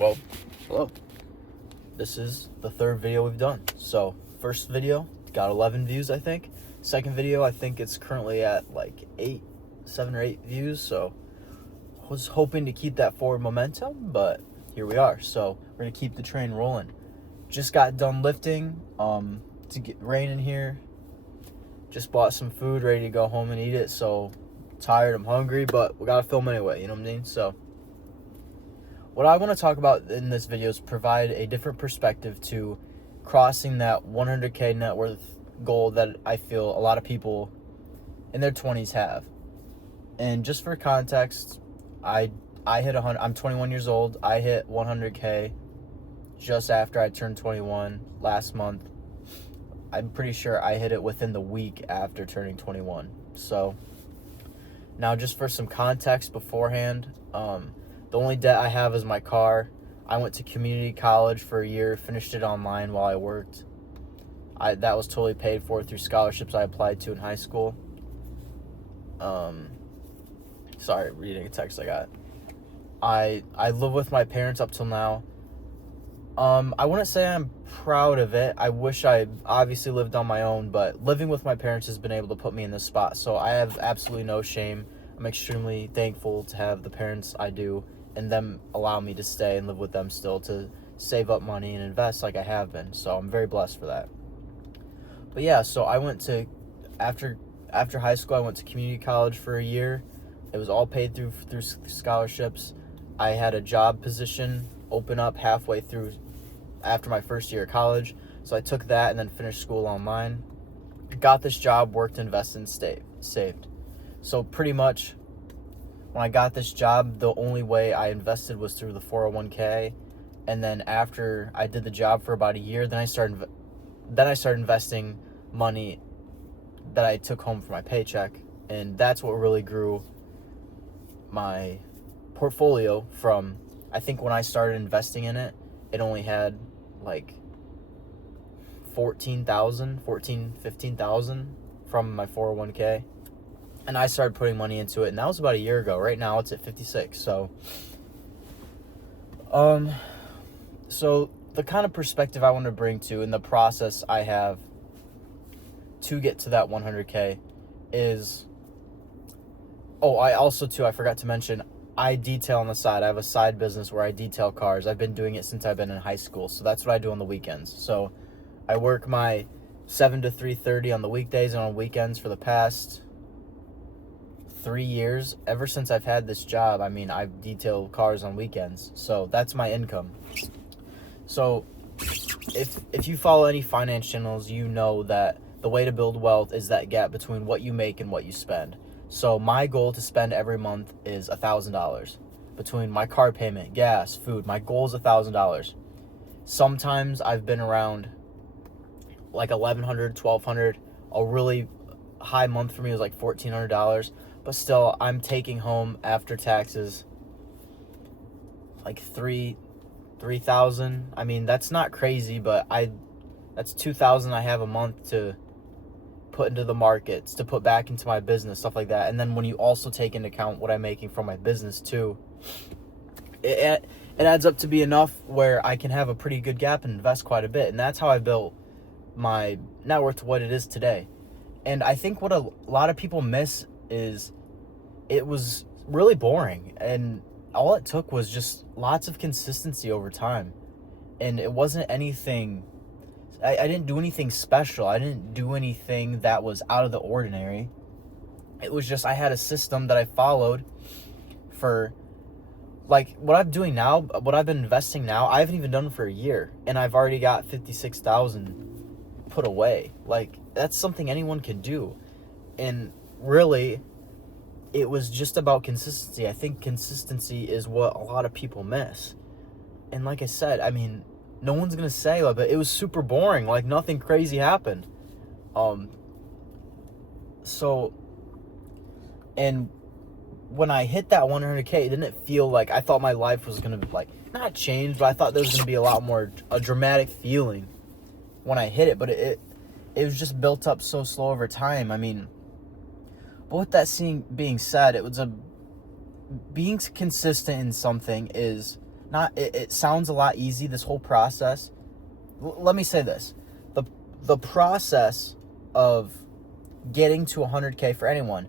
Well, hello. This is the third video we've done. So, first video got 11 views, I think. Second video, I think it's currently at like 7 or 8 views. So, was hoping to keep that forward momentum, but here we are. So, we're gonna keep the train rolling. Just got done lifting. To get rain in here. Just bought some food, ready to go home and eat it. So, tired, I'm hungry, but we gotta film anyway. You know what I mean? So. What I want to talk about in this video is provide a different perspective to crossing that 100K net worth goal that I feel a lot of people in their 20s have. And just for context, I hit 100. I'm 21 years old. I hit 100K just after I turned 21 last month. I'm pretty sure I hit it within the week after turning 21. So now, just for some context beforehand, the only debt I have is my car. I went to community college for a year, finished it online while I worked. That was totally paid for through scholarships I applied to in high school. Sorry, reading a text I got. I live with my parents up till now. I wouldn't say I'm proud of it. I wish I obviously lived on my own, but living with my parents has been able to put me in this spot. So I have absolutely no shame. I'm extremely thankful to have the parents I do and them allow me to stay and live with them still to save up money and invest like I have been. So I'm very blessed for that. But yeah, so I went to, after high school, I went to community college for a year. It was all paid through scholarships. I had a job position open up halfway through after my first year of college. So I took that and then finished school online. Got this job, worked, invested, and saved. So pretty much when I got this job, the only way I invested was through the 401k. And then after I did the job for about a year, then I started investing money that I took home for my paycheck. And that's what really grew my portfolio from, I think when I started investing in it, it only had like 15,000 from my 401k. And I started putting money into it, and that was about a year ago. Right now, it's at 56. So the kind of perspective I want to bring to in the process I have to get to that 100K is, I forgot to mention, I detail on the side. I have a side business where I detail cars. I've been doing it since I've been in high school, so that's what I do on the weekends. So I work my 7 to 3:30 on the weekdays and on weekends for the past 3 years. Ever since I've had this job, I've detailed cars on weekends. So that's my income. So if you follow any finance channels, you know that the way to build wealth is that gap between what you make and what you spend. So my goal to spend every month is $1,000 between my car payment, gas, food. My goal is $1,000. Sometimes I've been around like $1,100, $1,200. A really high month for me was like $1,400. But still, I'm taking home after taxes like $3,000. That's not crazy, but that's $2,000 I have a month to put into the markets, to put back into my business, stuff like that. And then when you also take into account what I'm making from my business too, it adds up to be enough where I can have a pretty good gap and invest quite a bit. And that's how I built my net worth to what it is today. And I think what a lot of people miss is it was really boring, and all it took was just lots of consistency over time. And it wasn't anything, I didn't do anything special. I didn't do anything that was out of the ordinary. It was just I had a system that I followed for, like, what I'm doing now, what I've been investing now, I haven't even done for a year, and I've already got 56,000 put away. Like, that's something anyone can do. And really, it was just about consistency. I think consistency is what a lot of people miss. And like I said, no one's gonna say, but it was super boring. Like, nothing crazy happened. And when I hit that 100K, it didn't feel like, I thought my life was gonna like not change, but I thought there was gonna be a lot more a dramatic feeling when I hit it. But it was just built up so slow over time. But with that being said, being consistent in something is it sounds a lot easy, this whole process. Let me say this. The process of getting to 100K for anyone,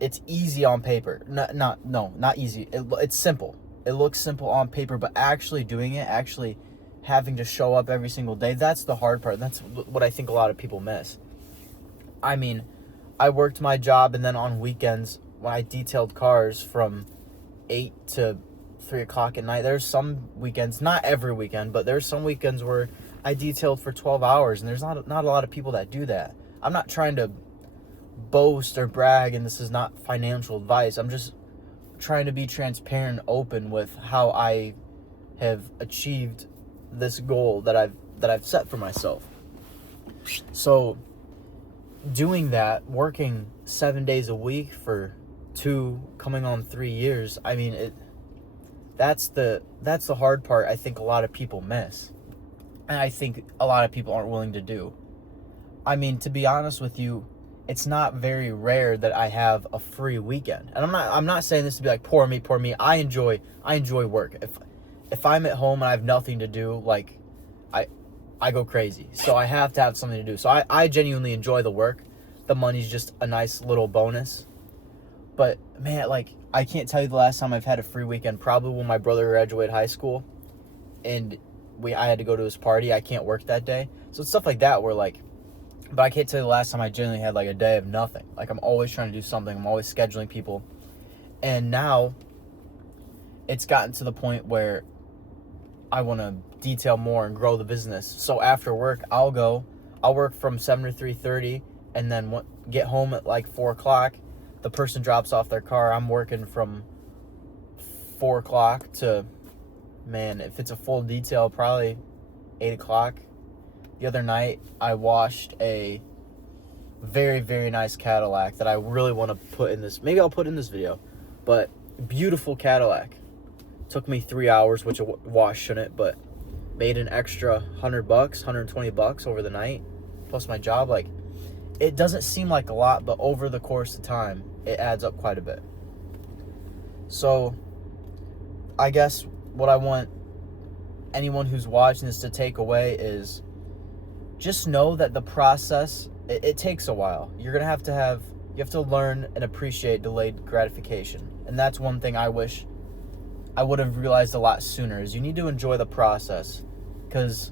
it's easy on paper. Not easy. It's simple. It looks simple on paper, but actually doing it, actually having to show up every single day, that's the hard part. That's what I think a lot of people miss. I mean, I worked my job, and then on weekends, when I detailed cars from 8 to 3 o'clock at night, there's some weekends, not every weekend, but there's some weekends where I detailed for 12 hours, and there's not a lot of people that do that. I'm not trying to boast or brag, and this is not financial advice. I'm just trying to be transparent and open with how I have achieved this goal that I've set for myself. So doing that, working 7 days a week for 2 coming on 3 years, I mean, that's the hard part I think a lot of people miss, and I think a lot of people aren't willing to do. I mean, to be honest with you, it's not very rare that I have a free weekend. And I'm not saying this to be like poor me. I enjoy work. If I'm at home and I have nothing to do, like I go crazy. So I have to have something to do. So I genuinely enjoy the work. The money's just a nice little bonus. But man, like, I can't tell you the last time I've had a free weekend. Probably when my brother graduated high school and I had to go to his party. I can't work that day. So it's stuff like that where, like, but I can't tell you the last time I genuinely had like a day of nothing. Like, I'm always trying to do something. I'm always scheduling people. And now it's gotten to the point where I want to detail more and grow the business. So after work, I'll work from 7 to 3:30, and then get home at like 4 o'clock. The person drops off their car. I'm working from 4 o'clock to, man, if it's a full detail, probably 8 o'clock. The other night, I washed a very, very nice Cadillac that I really want to put in this. Maybe I'll put in this video. But beautiful Cadillac. Took me 3 hours, which a wash shouldn't, but made an extra $100, $120 over the night, plus my job. Like, it doesn't seem like a lot, but over the course of time, it adds up quite a bit. So, I guess what I want anyone who's watching this to take away is just know that the process, it takes a while. You have to learn and appreciate delayed gratification. And that's one thing I wish I would have realized a lot sooner, is you need to enjoy the process, because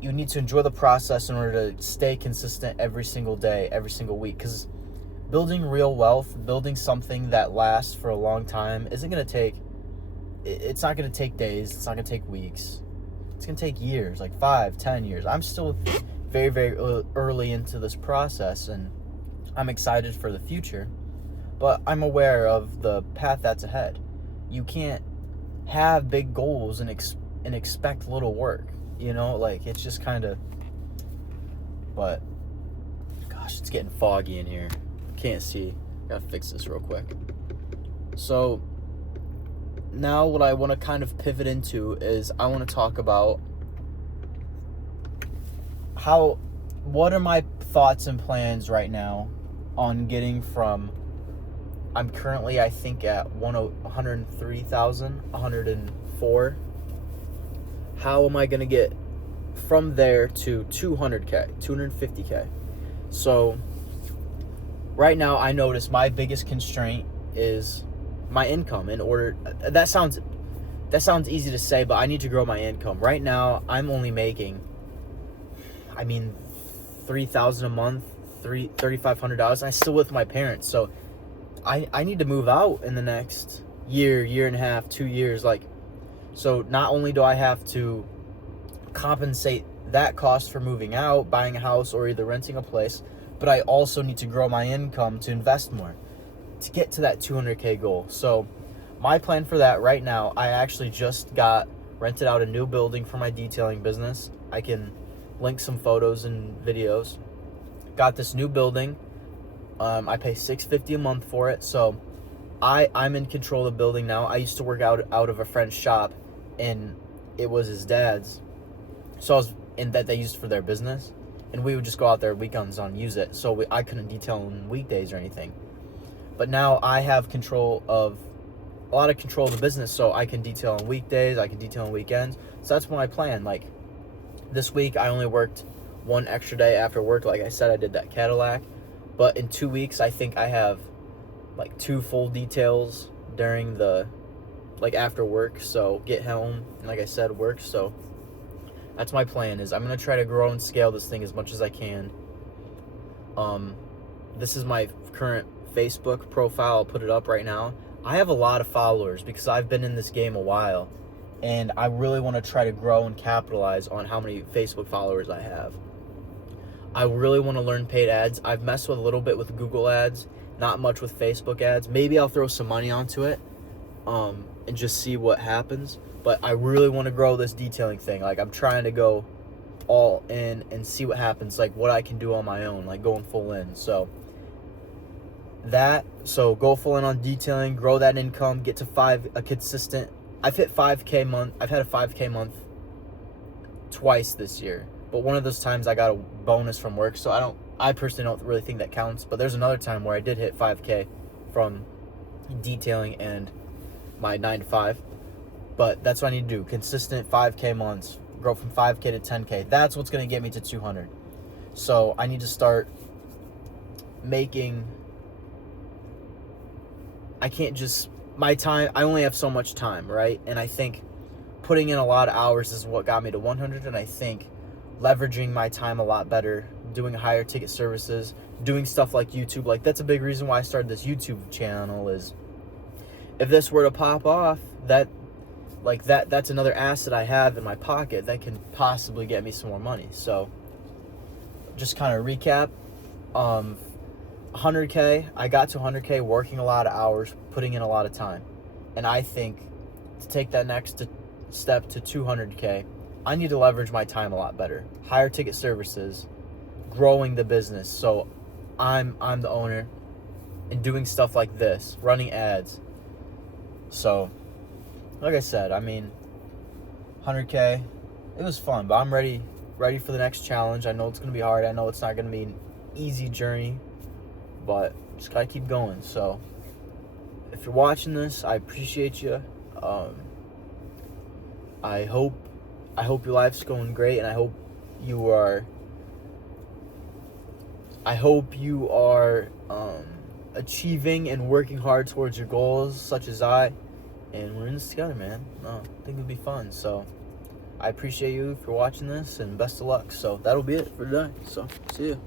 you need to enjoy the process in order to stay consistent every single day, every single week. Because building real wealth, building something that lasts for a long time it's not going to take days, it's not going to take weeks. It's going to take years, like 5, 10 years. I'm still very, very early into this process, and I'm excited for the future, but I'm aware of the path that's ahead. You can't have big goals and expect little work, like, it's just kind of, but gosh, it's getting foggy in here. Can't see. Gotta fix this real quick. So now what I want to kind of pivot into is I want to talk about what are my thoughts and plans right now on getting from, I'm currently, I think, at 103,000, 104. How am I going to get from there to 200K, 250K? So right now, I notice my biggest constraint is my income. That sounds easy to say, but I need to grow my income. Right now, I'm only making, $3,000 a month, $3,500, and I still live with my parents. So I need to move out in the next year and a half, 2 years. Like, so not only do I have to compensate that cost for moving out, buying a house, or either renting a place, but I also need to grow my income to invest more to get to that 200K goal. So my plan for that right now, I actually just rented out a new building for my detailing business. I can link some photos and videos. Got this new building. I pay $650 a month for it. So I'm in control of the building now. I used to work out of a friend's shop, and it was his dad's. So I was in that they used for their business, and we would just go out there weekends and use it. So I couldn't detail on weekdays or anything. But now I have control of a lot of control of the business, so I can detail on weekdays, I can detail on weekends. So that's my plan. Like, this week I only worked one extra day after work. Like I said, I did that Cadillac. But in 2 weeks, I think I have like 2 full details during the, like, after work. So get home and, like I said, work. So that's my plan, is I'm going to try to grow and scale this thing as much as I can. This is my current Facebook profile. I'll put it up right now. I have a lot of followers because I've been in this game a while, and I really want to try to grow and capitalize on how many Facebook followers I have. I really want to learn paid ads. I've messed with a little bit with Google ads, not much with Facebook ads. Maybe I'll throw some money onto it, and just see what happens. But I really want to grow this detailing thing. Like, I'm trying to go all in and see what happens, like what I can do on my own, like going full in. So go full in on detailing, grow that income, get to a consistent. I've hit 5K month. I've had a 5K month twice this year, but one of those times I got a bonus from work, so I personally don't really think that counts. But there's another time where I did hit 5K from detailing and my 9 to 5. But that's what I need to do. Consistent 5K months, grow from 5K to 10K. That's what's going to get me to 200. So I need to start making, I can't just, my time, I only have so much time, right? And I think putting in a lot of hours is what got me to 100. And I think leveraging my time a lot better, doing higher ticket services, doing stuff like YouTube, like that's a big reason why I started this YouTube channel. Is if this were to pop off, that's another asset I have in my pocket that can possibly get me some more money. So just kind of recap, 100K, I got to 100K working a lot of hours, putting in a lot of time. And I think to take that next step to 200K, I need to leverage my time a lot better. Higher ticket services, growing the business. So I'm the owner and doing stuff like this, running ads. So like I said, I mean, 100K, it was fun, but I'm ready for the next challenge. I know it's going to be hard. I know it's not going to be an easy journey, but just got to keep going. So if you're watching this, I appreciate you. I hope your life's going great, and I hope you are achieving and working hard towards your goals, such as I. And we're in this together, man. No, I think it'll be fun. So I appreciate you for watching this, and best of luck. So that'll be it for today. So see you.